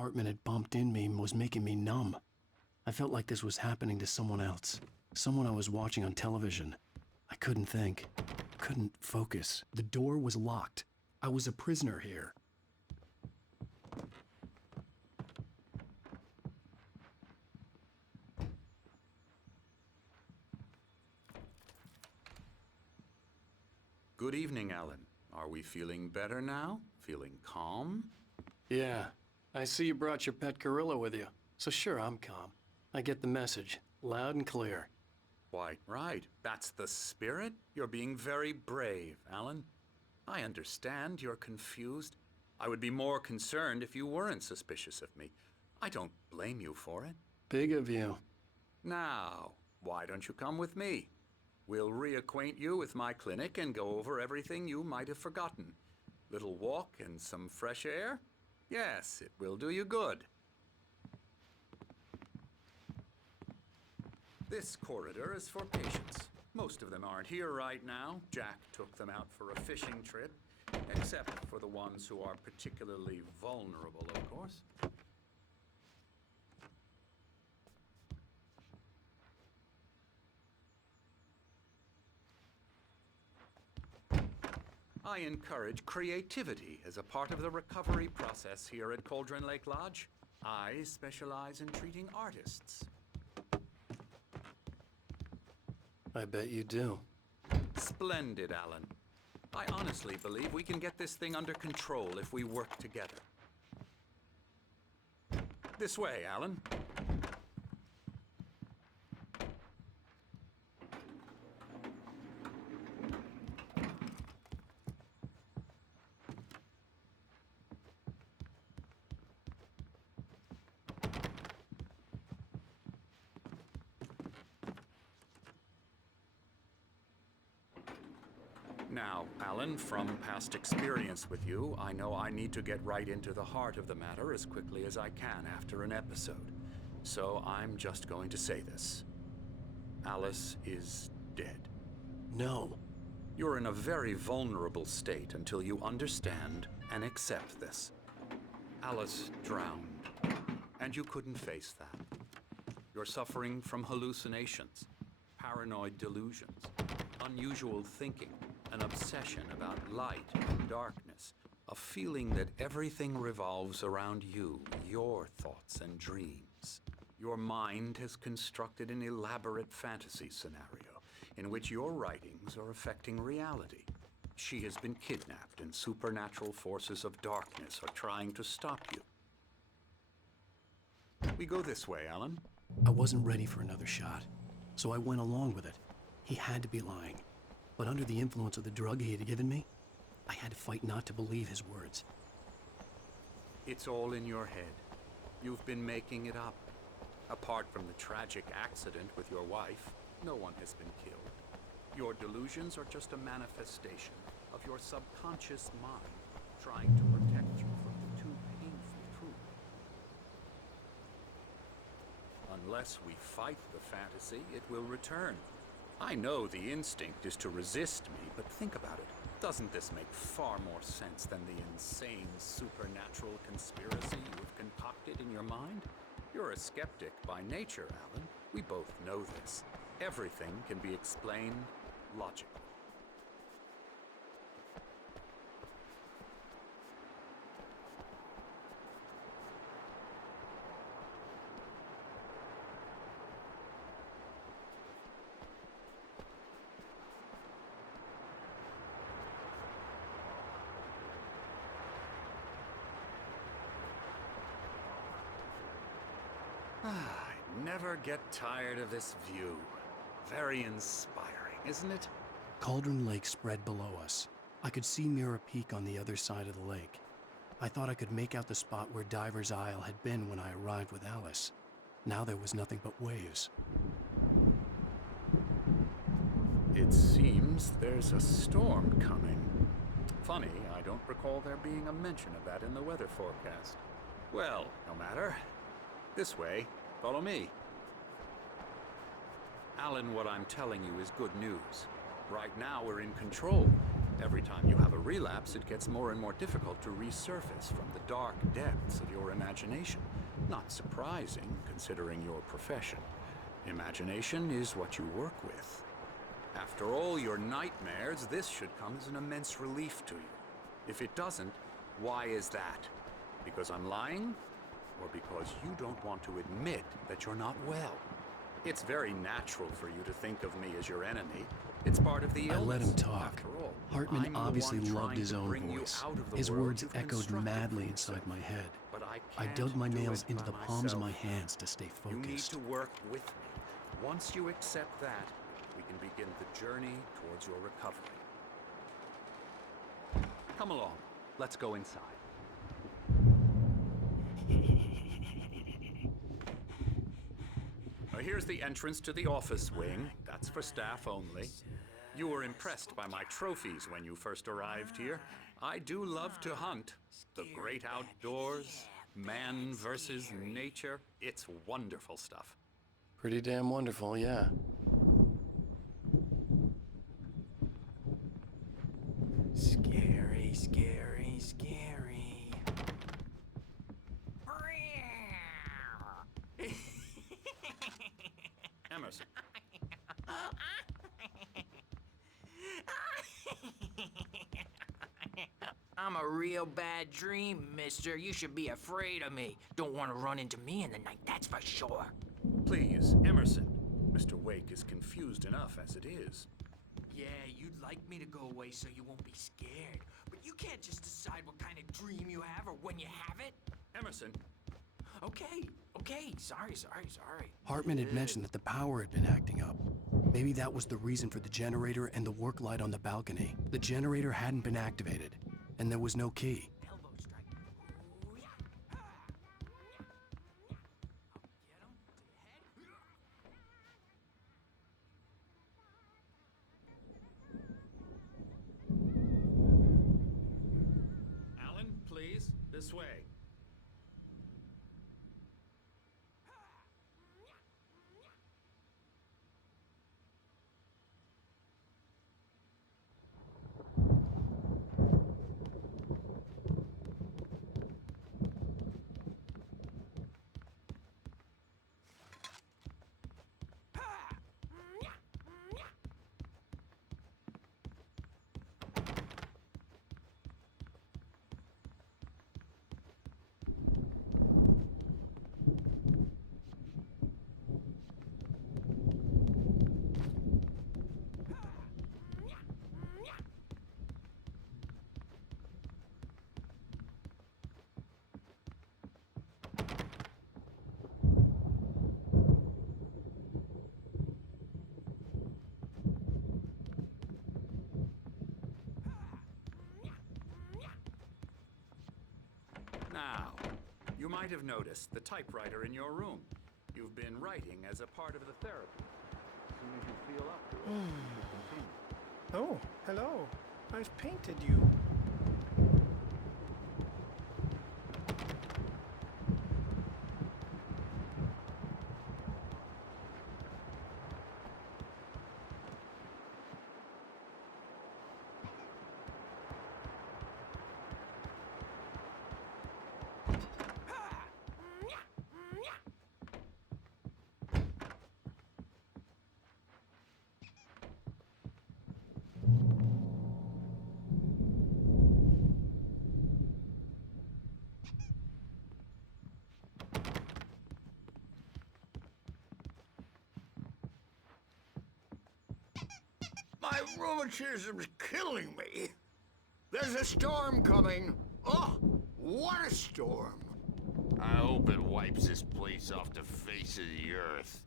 Hartman had bumped in me was making me numb. I felt like this was happening to someone else. Someone I was watching on television. I couldn't think. Couldn't focus. The door was locked. I was a prisoner here. Good evening, Alan. Are we feeling better now? Feeling calm? Yeah. I see you brought your pet gorilla with you. So sure, I'm calm. I get the message. Loud and clear. Quite right. That's the spirit. You're being very brave, Alan. I understand you're confused. I would be more concerned if you weren't suspicious of me. I don't blame you for it. Big of you. Now, why don't you come with me? We'll reacquaint you with my clinic and go over everything you might have forgotten. Little walk and some fresh air? Yes, it will do you good. This corridor is for patients. Most of them aren't here right now. Jack took them out for a fishing trip, except for the ones who are particularly vulnerable, of course. I encourage creativity as a part of the recovery process here at Cauldron Lake Lodge. I specialize in treating artists. I bet you do. Splendid, Alan. I honestly believe we can get this thing under control if we work together. This way, Alan. Now, Alan, from past experience with you, I know I need to get right into the heart of the matter as quickly as I can after an episode. So I'm just going to say this. Alice is dead. No. You're in a very vulnerable state until you understand and accept this. Alice drowned, and you couldn't face that. You're suffering from hallucinations, paranoid delusions, unusual thinking, an obsession about light and darkness, a feeling that everything revolves around you, your thoughts and dreams. Your mind has constructed an elaborate fantasy scenario in which your writings are affecting reality. She has been kidnapped and supernatural forces of darkness are trying to stop you. We go this way, Alan. I wasn't ready for another shot, so I went along with it. He had to be lying. But under the influence of the drug he had given me, I had to fight not to believe his words. It's all in your head. You've been making it up. Apart from the tragic accident with your wife, no one has been killed. Your delusions are just a manifestation of your subconscious mind trying to protect you from the too painful truth. Unless we fight the fantasy, it will return. I know the instinct is to resist me, but think about it. Doesn't this make far more sense than the insane supernatural conspiracy you've concocted in your mind? You're a skeptic by nature, Alan. We both know this. Everything can be explained logically. I never get tired of this view. Very inspiring, isn't it? Cauldron Lake spread below us. I could see Mirror Peak on the other side of the lake. I thought I could make out the spot where Diver's Isle had been when I arrived with Alice. Now there was nothing but waves. It seems there's a storm coming. Funny, I don't recall there being a mention of that in the weather forecast. Well, no matter. This way. Follow me. Alan, what I'm telling you is good news. Right now we're in control. Every time you have a relapse, it gets more and more difficult to resurface from the dark depths of your imagination. Not surprising, considering your profession. Imagination is what you work with. After all your nightmares, this should come as an immense relief to you. If it doesn't, why is that? Because I'm lying? Or because you don't want to admit that you're not well? It's very natural for you to think of me as your enemy. It's part of the illness. I let him talk. After all, Hartman I'm the obviously one loved trying his to own bring you voice. out of the His world words you've echoed constructed madly for inside yourself. my head. But I can't dug my do nails it into by the palms of my myself. hands to stay You need focused. to work with me. Once you accept that, we can begin the journey towards your recovery. Come along. Let's go inside. Now, here's the entrance to the office wing. That's for staff only. You were impressed by my trophies when you first arrived here. I do love to hunt. The great outdoors, man versus nature. It's wonderful stuff. Pretty damn wonderful, yeah. Scary, scary, scary. Emerson. I'm a real bad dream, mister. You should be afraid of me. Don't want to run into me in the night, that's for sure. Please, Emerson. Mr. Wake is confused enough as it is. Yeah, you'd like me to go away so you won't be scared. But you can't just decide what kind of dream you have or when you have it. Emerson, Okay. Sorry. Hartman had mentioned that the power had been acting up. Maybe that was the reason for the generator and the work light on the balcony. The generator hadn't been activated, and there was no key. Elbow strike. Ooh, yeah. Get him to the head. Alan, please, this way. Now, you might have noticed the typewriter in your room. You've been writing as a part of the therapy. As soon as you feel up to it, you continue. Oh, hello. I've painted you. My rheumatism's killing me. There's a storm coming. Oh, what a storm. I hope it wipes this place off the face of the earth.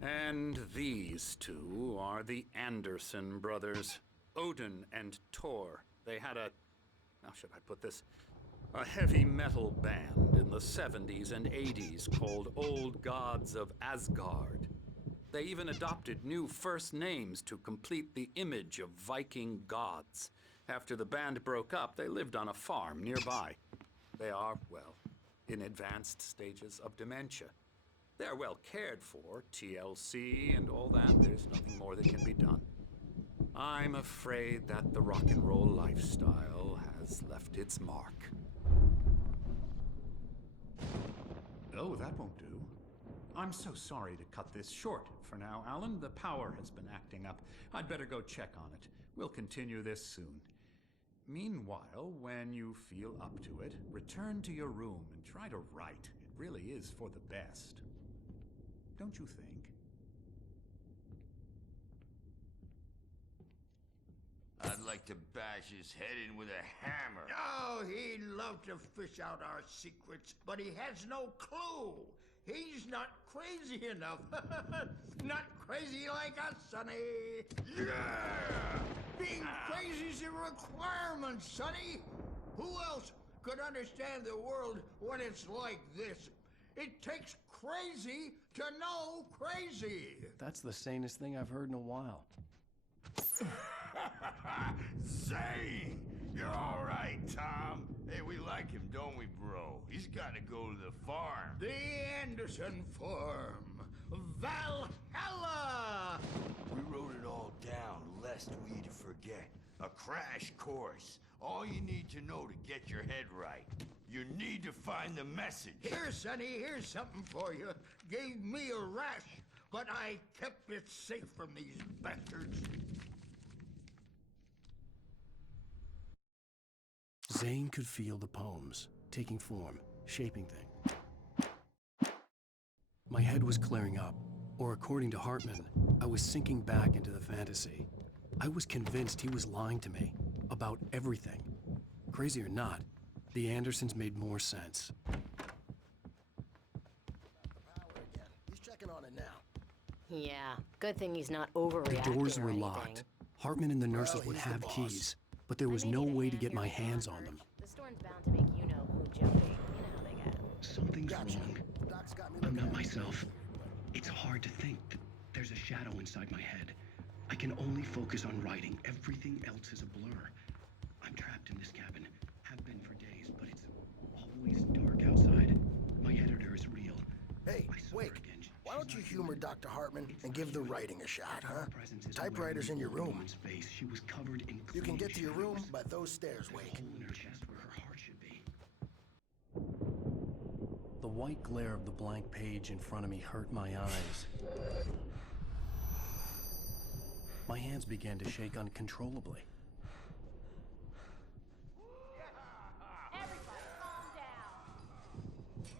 And these two are the Anderson brothers, Odin and Tor. They had how should I put this? A heavy metal band in the 70s and 80s called Old Gods of Asgard. They even adopted new first names to complete the image of Viking gods. After the band broke up, they lived on a farm nearby. They are, well, in advanced stages of dementia. They're well cared for, TLC and all that. There's nothing more that can be done. I'm afraid that the rock and roll lifestyle has left its mark. Oh, that won't do. I'm so sorry to cut this short for now, Alan. The power has been acting up. I'd better go check on it. We'll continue this soon. Meanwhile, when you feel up to it, return to your room and try to write. It really is for the best. Don't you think? I'd like to bash his head in with a hammer. Oh, he'd love to fish out our secrets, but he has no clue. He's not crazy enough. Not crazy like us, Sonny. Yeah! Being crazy's a requirement, Sonny. Who else could understand the world when it's like this? It takes crazy to know crazy. That's the sanest thing I've heard in a while. Zane! You're all right, Tom. Hey, we like him, don't we, bro? He's got to go to the farm. The Anderson Farm. Valhalla! We wrote it all down, lest we forget. A crash course. All you need to know to get your head right. You need to find the message. Here, Sonny, here's something for you. Gave me a rash, but I kept it safe from these bastards. Zane could feel the poems, taking form, shaping things. My head was clearing up, or according to Hartman, I was sinking back into the fantasy. I was convinced he was lying to me, about everything. Crazy or not, the Andersons made more sense. He's checking on it now. Yeah, good thing he's not overreacting. The doors or were anything. locked. Hartman and the nurses Well, would he's the have boss. keys, but there was I may no need a way to hand get here my with hands the on them. The storm's bound to make you-know-who jumpy. You know how they get. Something's Gotcha. wrong. Doc's got me I'm looking not at myself. It's hard to think. There's a shadow inside my head. I can only focus on writing. Everything else is a blur. I'm trapped in this cabin. Have been for days, but it's always dark outside. My editor is real. Hey, I saw her Wake, again. why don't you humor Dr. Hartman and give the writing a shot, huh? Presence is Typewriter's in your wearing room. woman's face. She was covered in You can clean get to your room shadows. by those stairs, There's Wake. a hole in her chest where her heart should be. The white glare of the blank page in front of me hurt my eyes. My hands began to shake uncontrollably. Everybody, calm down.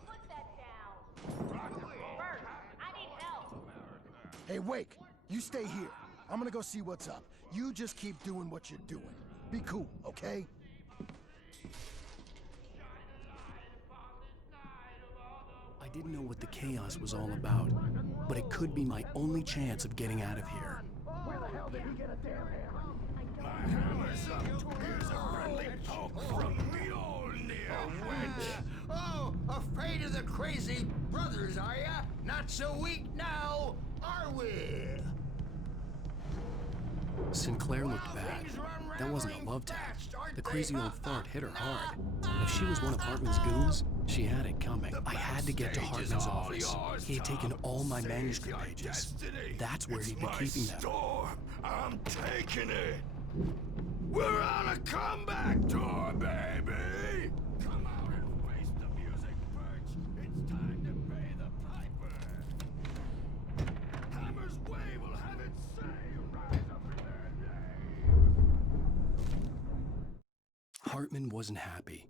Put that down. Bert, I need help. Hey, Wake, you stay here. I'm gonna go see what's up. You just keep doing what you're doing. Be cool, okay? I didn't know what the chaos was all about, but it could be my only chance of getting out of here. Where the hell did he get a damn hammer? My hammer's up. Here's a friendly poke from Mjolnir. Oh, afraid of the crazy brothers, are ya? Not so weak now, are we? Sinclair looked bad. That wasn't a love tap. The crazy old fart hit her hard. If she was one of Hartman's goons, she had it coming. I had to get to Hartman's office. He had taken all my manuscript pages. That's where he'd been keeping them. Storm. I'm taking it. We're on a comeback tour, baby. Come out and face the music, Birch. It's time to pay the piper. Hammer's way will have its say. Rise up in their name. Hartman wasn't happy.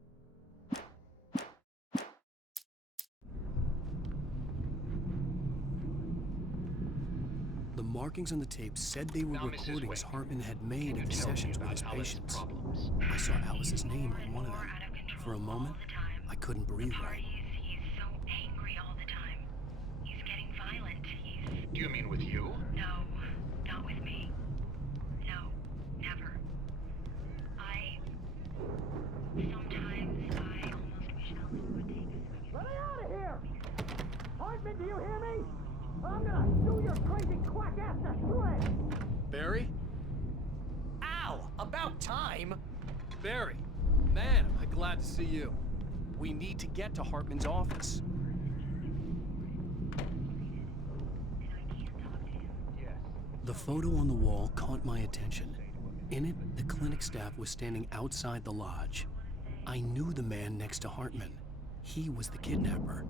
The markings on the tape said they were recordings Hartman had made of the sessions with his patients. I saw Alice's name on one of them. For a moment, I couldn't breathe right. He's so angry all the time. He's getting violent. Do you mean with you? No, not with me. No, never. Sometimes I almost wish Alan would take a swing. Let me out of here! Hartman, do you hear me? I'm gonna sue your crazy quack ass to shreds! Barry? Ow! About time! Barry! Man, am I glad to see you. We need to get to Hartman's office. And I can't talk to him. The The photo on the wall caught my attention. In it, the clinic staff was standing outside the lodge. I knew the man next to Hartman. He was the kidnapper.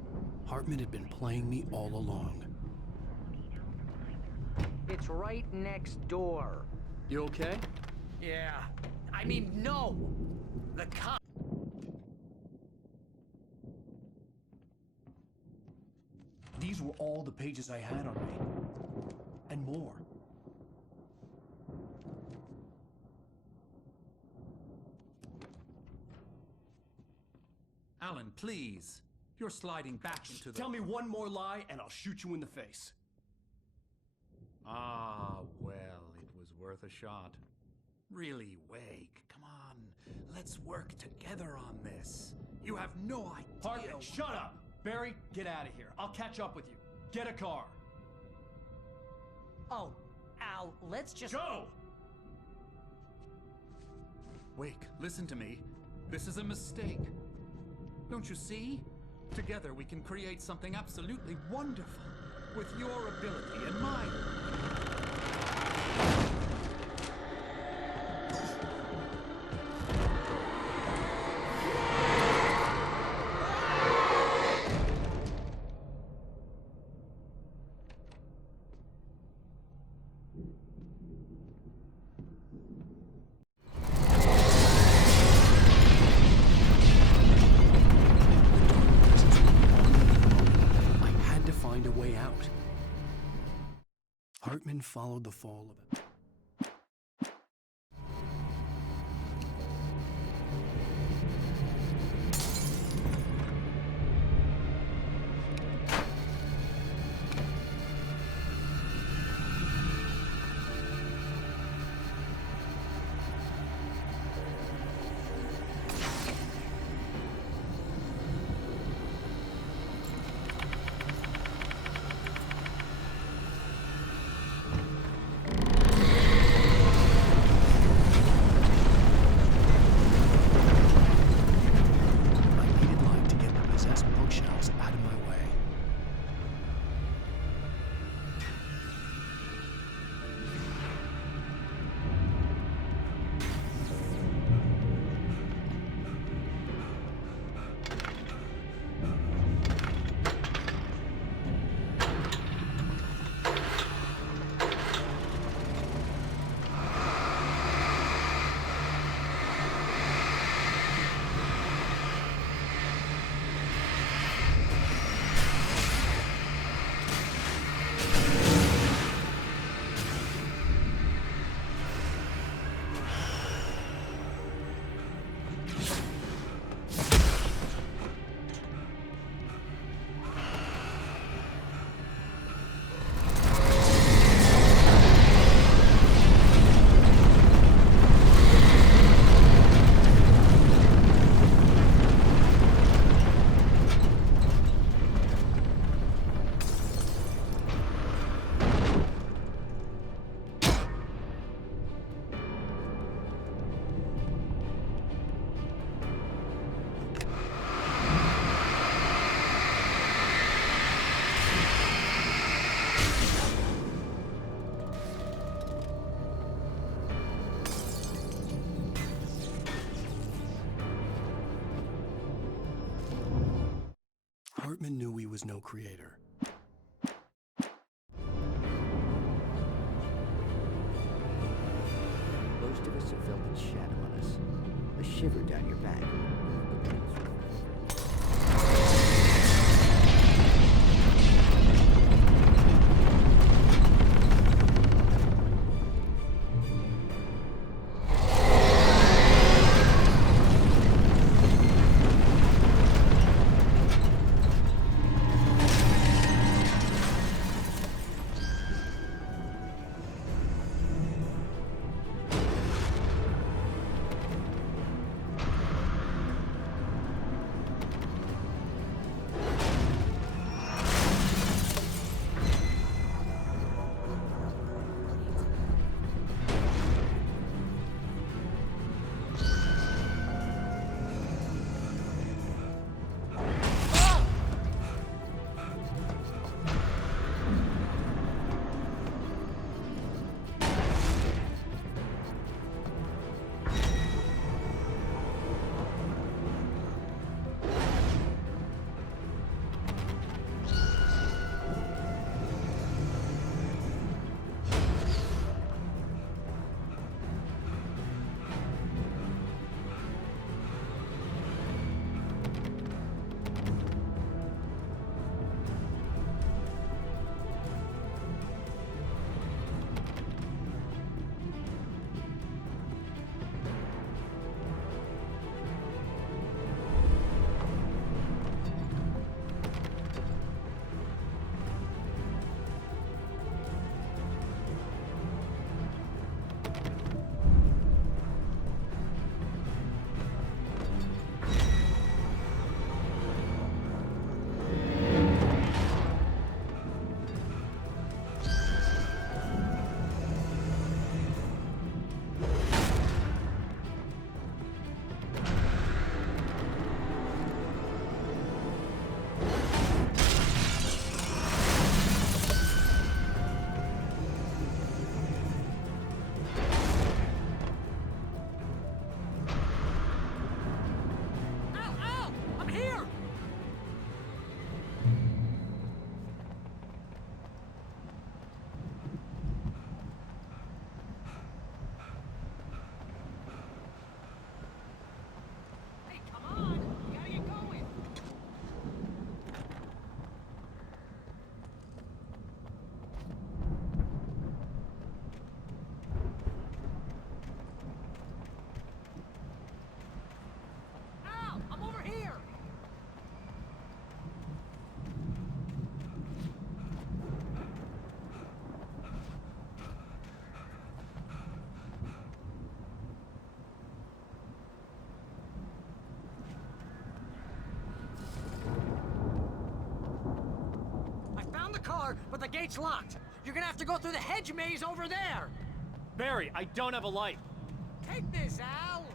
Hartman had been playing me all along. It's right next door. You okay? Yeah. I mean, no! The cop. These were all the pages I had on me. And more. Alan, please. You're sliding back into the... Tell me one more lie and I'll shoot you in the face. Ah, well, it was worth a shot. Really, Wake, come on. Let's work together on this. You have no idea... Hartman, shut up! Barry, get out of here. I'll catch up with you. Get a car. Oh, Al, let's just... Go! Wake, listen to me. This is a mistake. Don't you see? Together we can create something absolutely wonderful. With your ability and mine. Hartman followed the fall of it. Hartman knew he was no creator. Most of us have felt its shadow on us. A shiver down your back. found the car, but the gate's locked. You're gonna have to go through the hedge maze over there. Barry, I don't have a light. Take this, Al.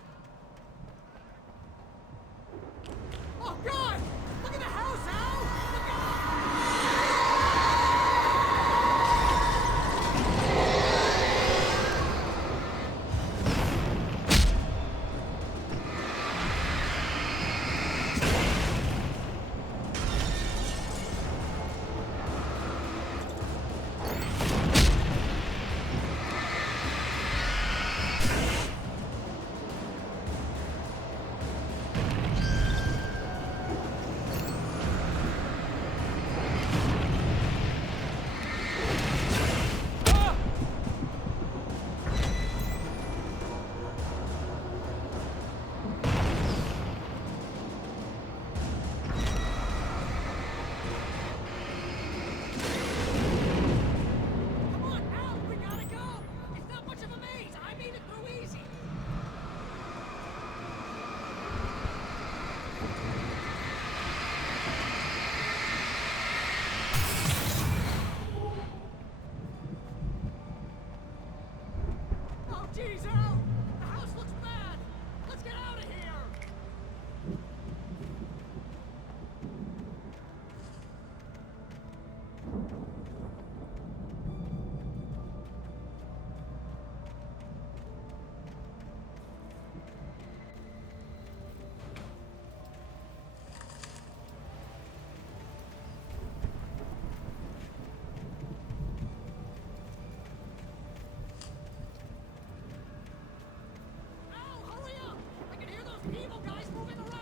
Oh, God! Look at the house, Al! Look out! Jeez, Al! The house looks bad! Let's get out of here! Evil guys moving around!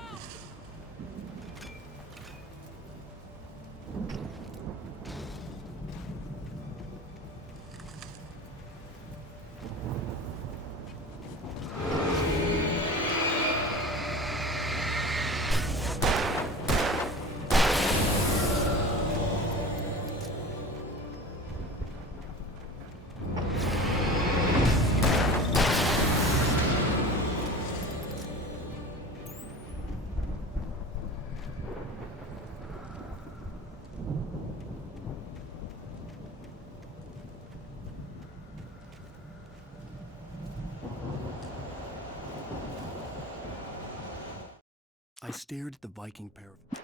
I stared at the Viking pair of...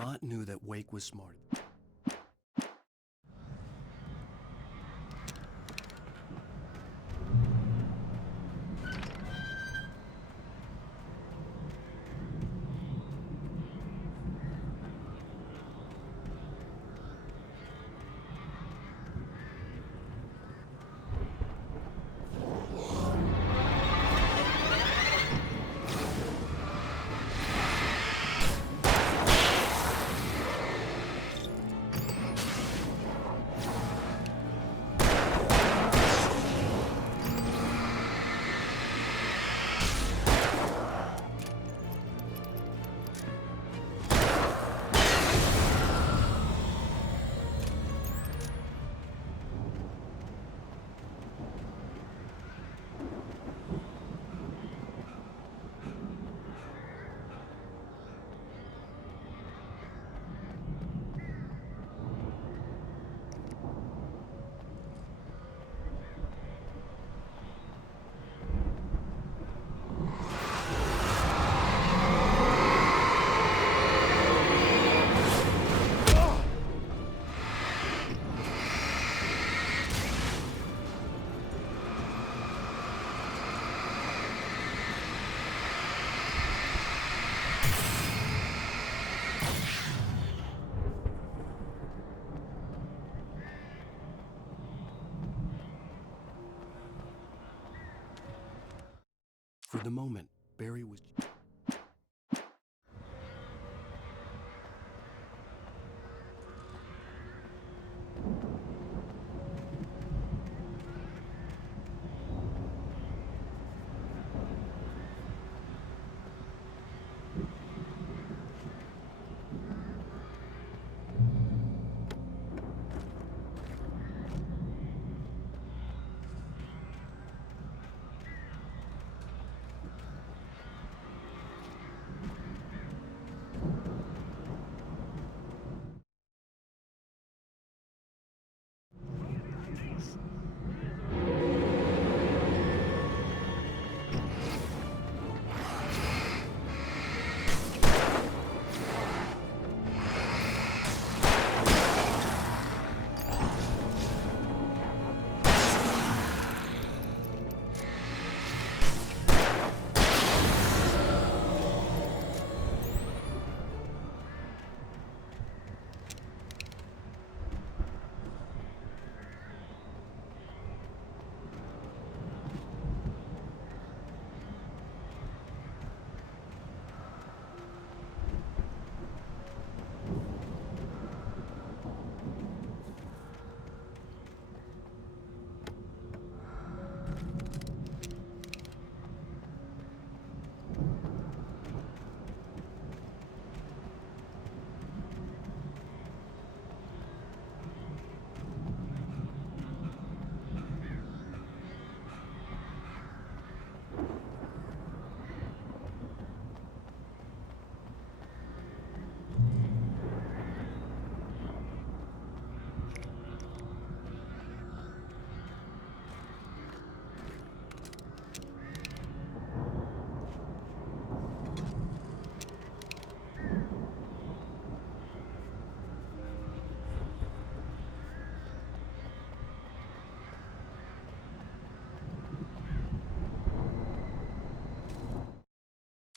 Mott knew that Wake was smart. For the moment, Barry was...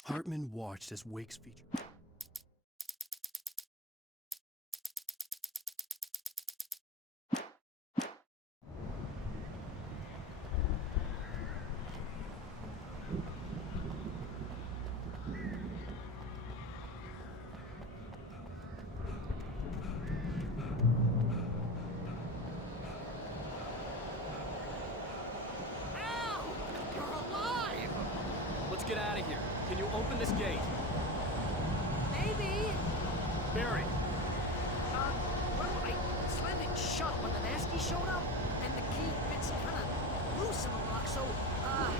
Hartman watched as Wake's feature... Let's get out of here. Can you open this gate? Maybe. Barry! Well, I slammed it shut when the nasty showed up, and the key fits kind of loose in the lock, so, Barry!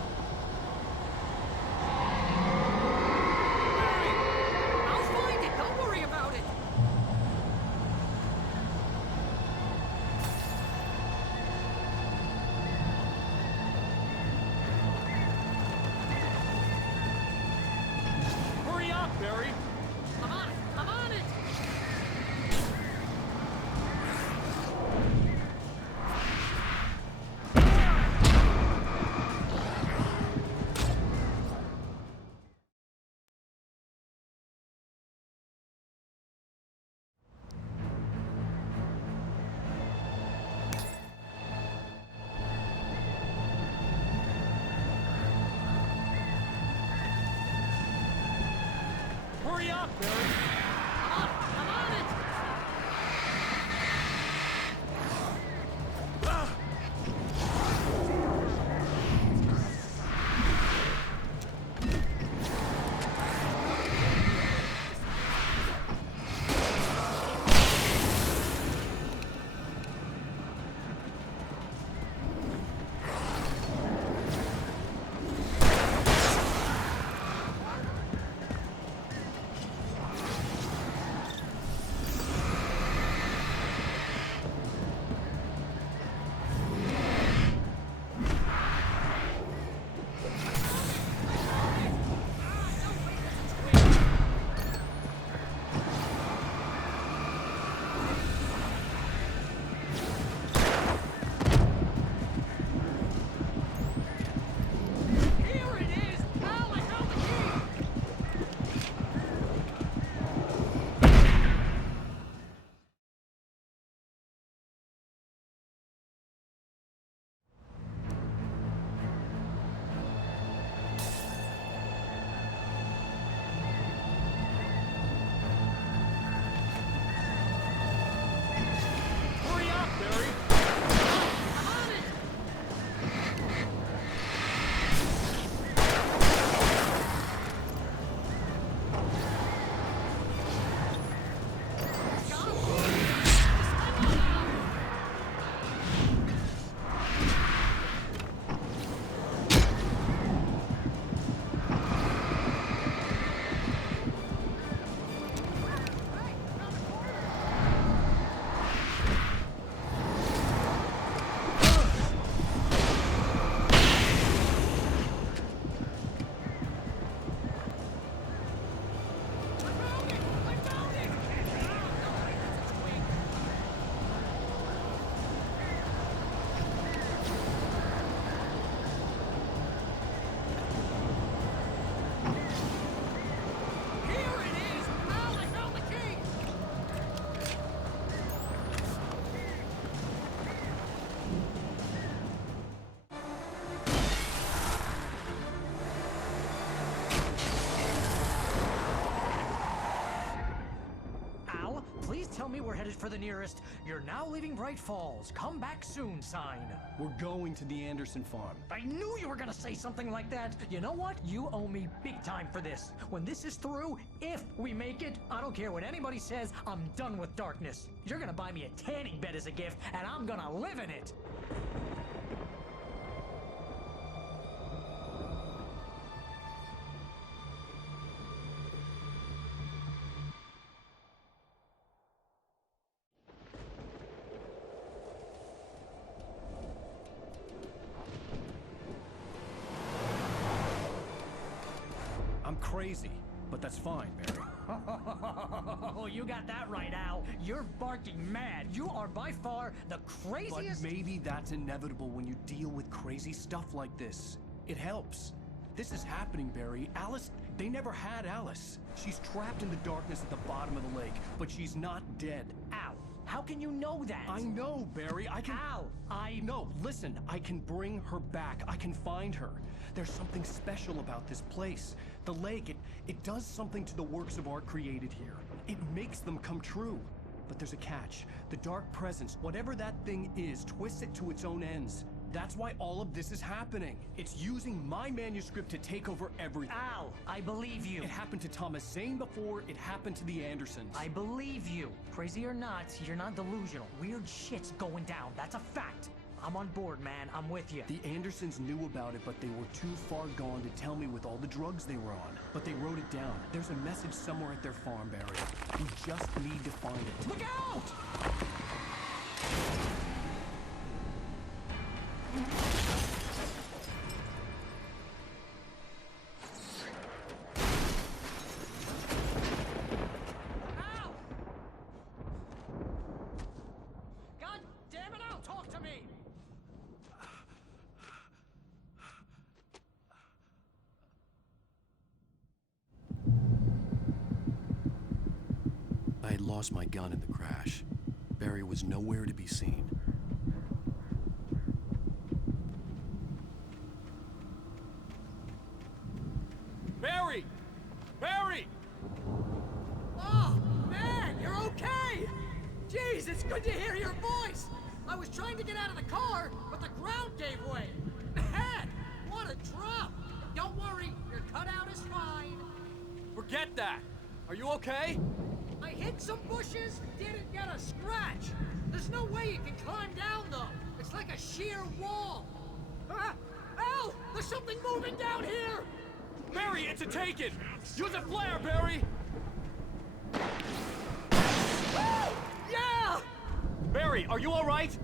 I'll find it, don't worry about it! Hurry up, Barry! I'm on it! I'm on it! me we're headed for the nearest "You're now leaving Bright Falls. Come back soon" sign. We're going to the Anderson farm. I knew you were gonna say something like that. You know what? You owe me big time for this. When this is through, if we make it, I don't care what anybody says, I'm done with darkness. You're gonna buy me a tanning bed as a gift, and I'm gonna live in it. I'm crazy, but that's fine, Barry. Oh, you got that right, Al. You're barking mad. You are by far the craziest. But maybe that's inevitable when you deal with crazy stuff like this. It helps. This is happening, Barry. Alice, they never had Alice. She's trapped in the darkness at the bottom of the lake, but she's not dead. Al, how can you know that? I know, Barry. I can... Al, No, listen. I can bring her back. I can find her. There's something special about this place. The lake, it does something to the works of art created here. It makes them come true. But there's a catch. The dark presence, whatever that thing is, twists it to its own ends. That's why all of this is happening. It's using my manuscript to take over everything. Al, I believe you. It happened to Thomas Zane before, it happened to the Andersons. I believe you. Crazy or not, you're not delusional. Weird shit's going down. That's a fact. I'm on board, man. I'm with you. The Andersons knew about it, but they were too far gone to tell me with all the drugs they were on. But they wrote it down. There's a message somewhere at their farm, Barry. We just need to find it. Look out! Ow! God damn it, Al, talk to me! I had lost my gun in the crash. Barry was nowhere to be seen. Barry! Barry! Oh, man, you're okay! Jeez, it's good to hear your voice! I was trying to get out of the car, but the ground gave way. Man, what a drop! Don't worry, your cutout is fine. Forget that! Are you okay? I hit some bushes, didn't get a scratch. There's no way you can climb down, though. It's like a sheer wall. Al, there's something moving down here! Barry, it's a Taken! Use a flare, Barry! Yeah! Barry, are you alright?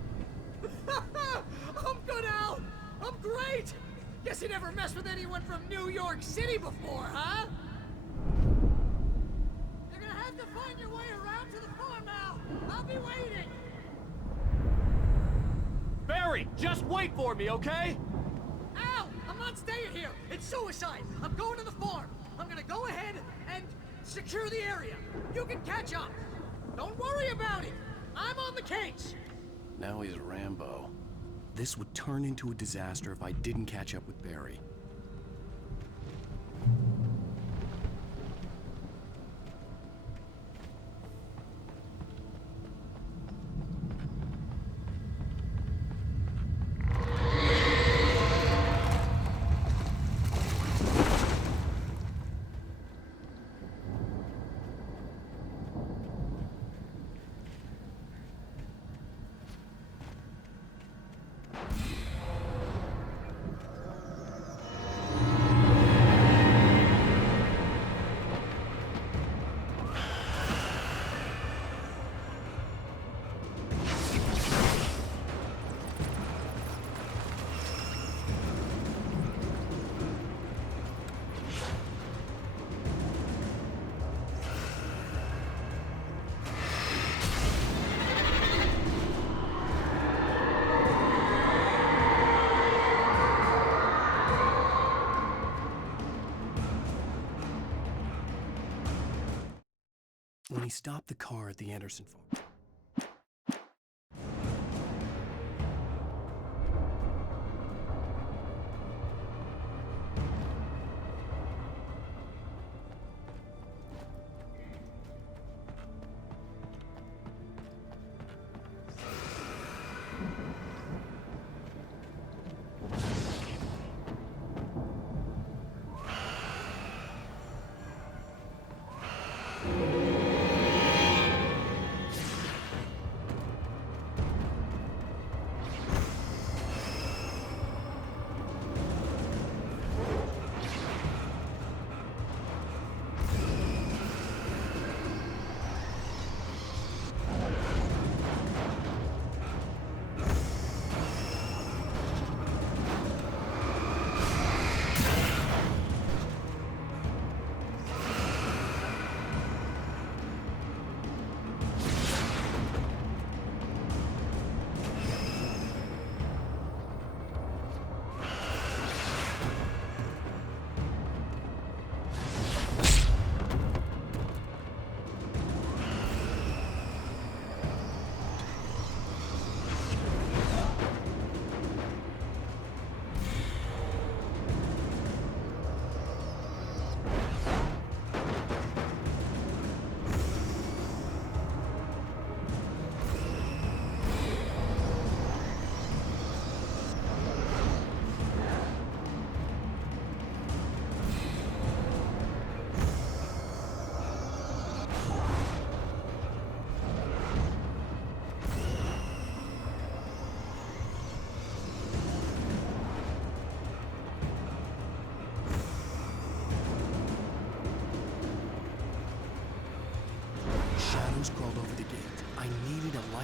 I'm good, Al! I'm great! Guess you never messed with anyone from New York City before, huh? You're gonna have to find your way around to the farm, Al! I'll be waiting! Barry, just wait for me, okay? Al! I'm not staying here! It's suicide! I'm going to the farm! I'm gonna go ahead and secure the area. You can catch up. Don't worry about it! I'm on the case! Now he's Rambo. This would turn into a disaster if I didn't catch up with Barry. When he stopped the car at the Anderson farm.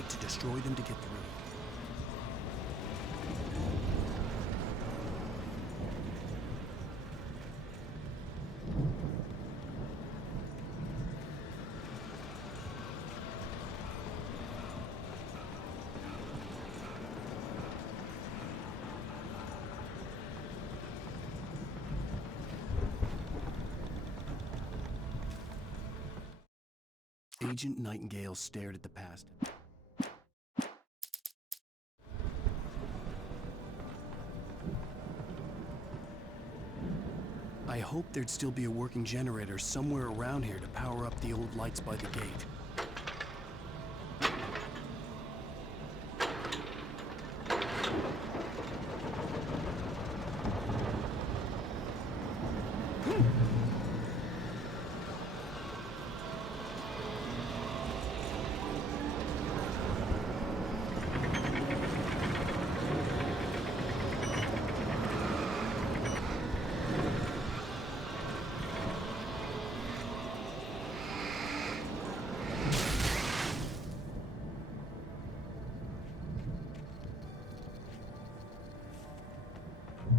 need to destroy them to get through. Agent Nightingale stared at the past. I hoped there'd still be a working generator somewhere around here to power up the old lights by the gate.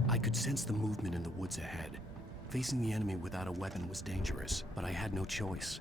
I could sense the movement in the woods ahead. Facing the enemy without a weapon was dangerous, but I had no choice.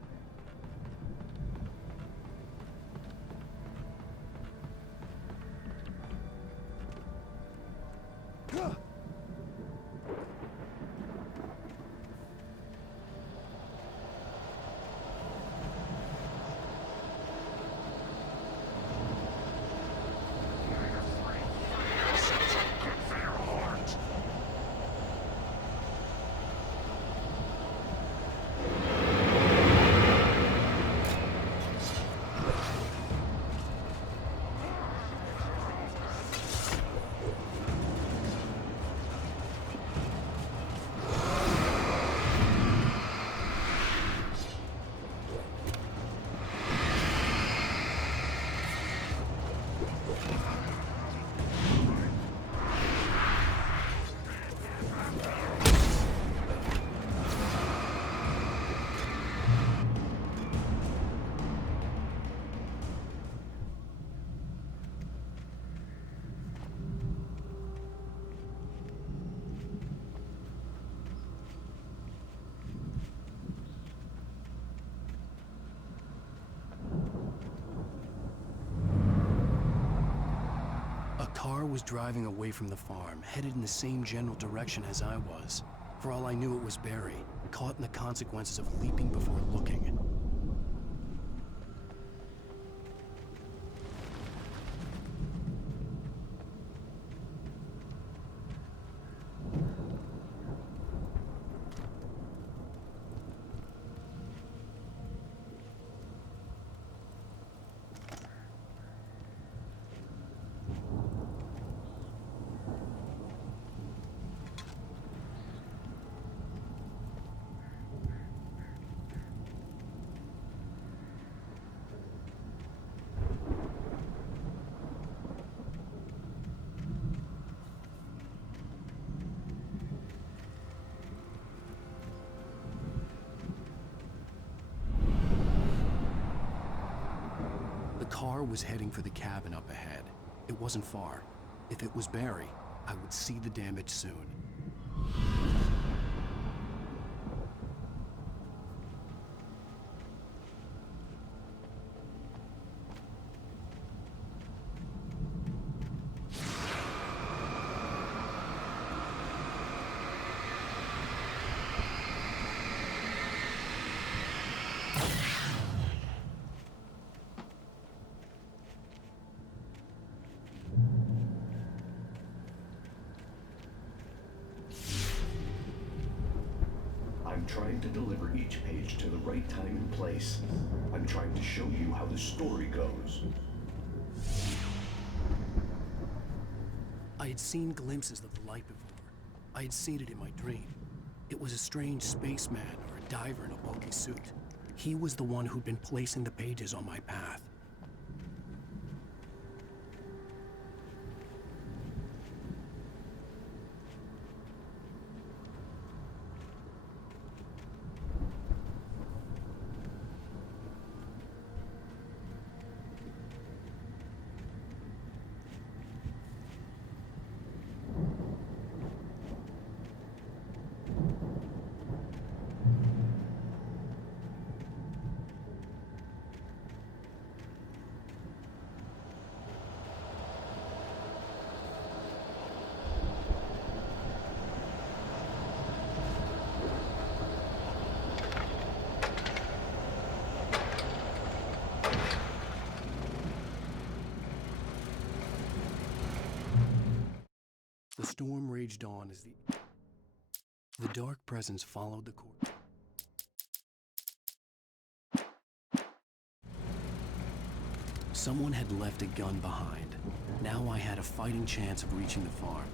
A car was driving away from the farm, headed in the same general direction as I was. For all I knew, it was Barry, caught in the consequences of leaping before looking. The car was heading for the cabin up ahead. It wasn't far. If it was Barry, I would see the damage soon. I'm trying to deliver each page to the right time and place. I'm trying to show you how the story goes. I had seen glimpses of the light before. I had seen it in my dream. It was a strange spaceman or a diver in a bulky suit. He was the one who'd been placing the pages on my path. The storm raged on as the dark presence followed the course. Someone had left a gun behind. Now I had a fighting chance of reaching the farm.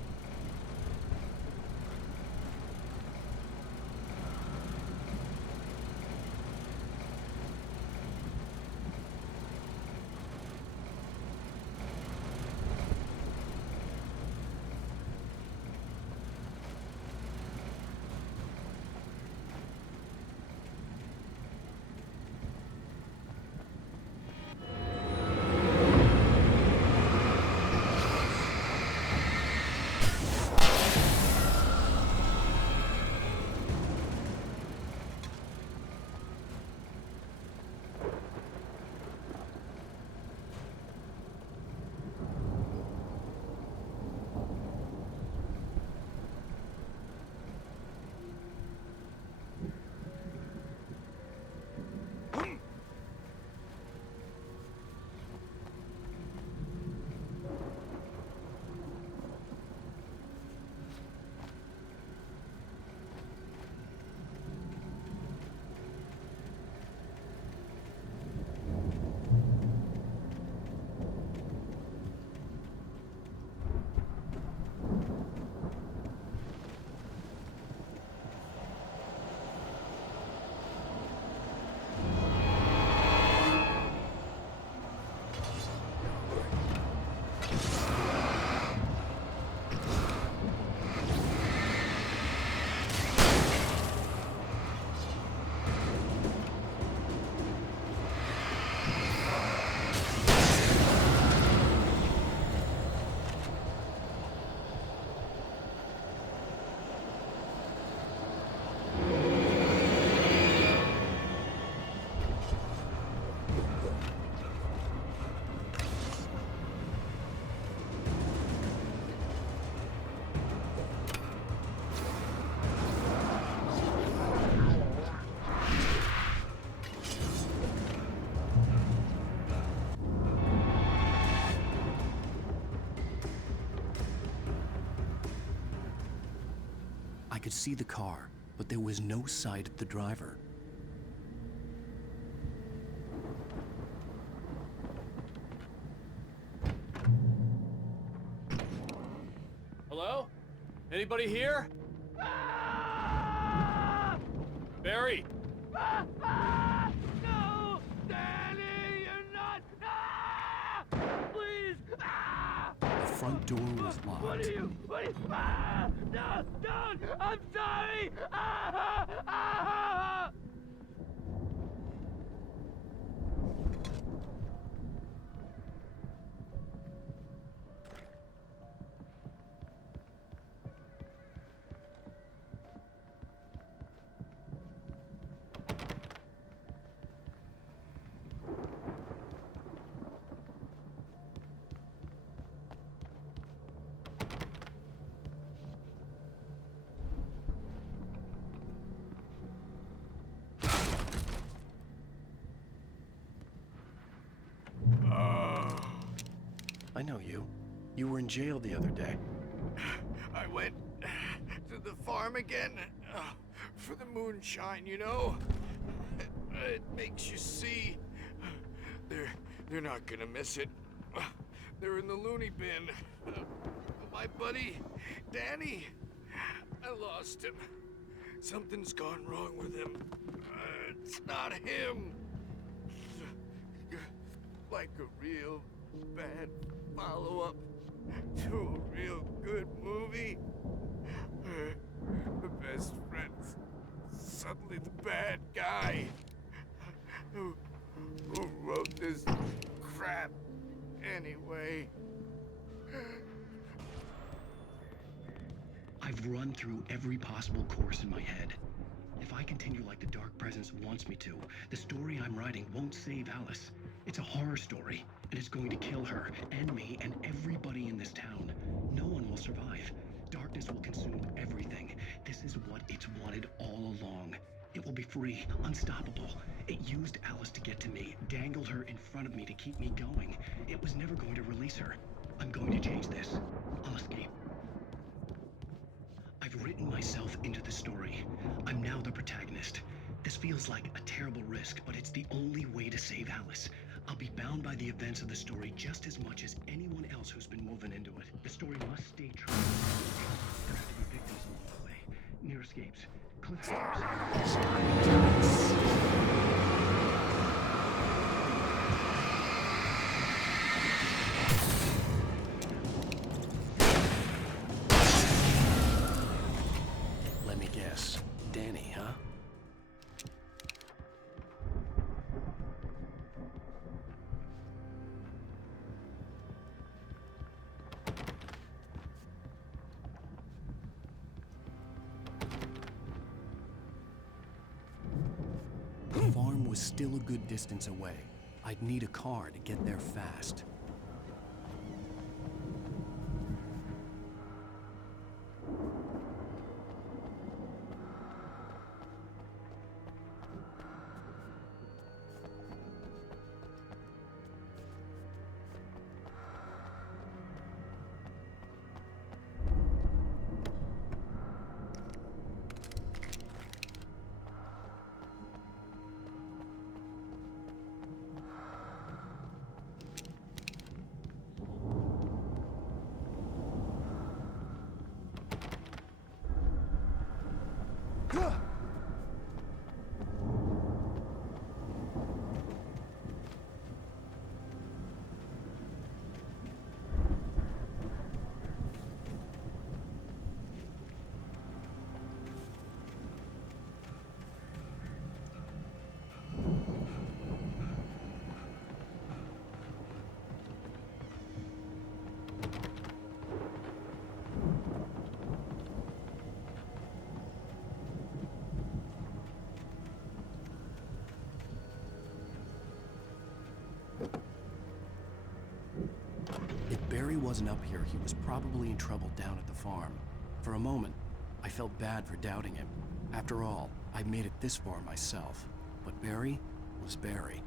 I could see the car, but there was no sight of the driver. Hello? Anybody here? Barry! No! Danny, you're not! Please! The front door was locked. What are you? No! Don't! I'm sorry! I know you. You were in jail the other day. I went to the farm again for the moonshine, you know? It makes you see. They're not gonna miss it. They're in the loony bin. My buddy, Danny, I lost him. Something's gone wrong with him. It's not him. Like a real bad follow-up to a real good movie. The best friend's suddenly the bad guy. Who wrote this crap anyway? I've run through every possible course in my head. If I continue like the Dark Presence wants me to, the story I'm writing won't save Alice. It's a horror story, and it's going to kill her, and me, and everybody in this town. No one will survive. Darkness will consume everything. This is what it's wanted all along. It will be free, unstoppable. It used Alice to get to me, dangled her in front of me to keep me going. It was never going to release her. I'm going to change this. I'll escape. I've written myself into the story. I'm now the protagonist. This feels like a terrible risk, but it's the only way to save Alice. I'll be bound by the events of the story just as much as anyone else who's been woven into it. The story must stay true. There have to be victims along the way. Near escapes. Cliffhangers. Let me guess. Danny, huh? The farm was still a good distance away. I'd need a car to get there fast. If Barry wasn't up here, he was probably in trouble down at the farm. For a moment, I felt bad for doubting him. After all, I made it this far myself. But Barry was Barry.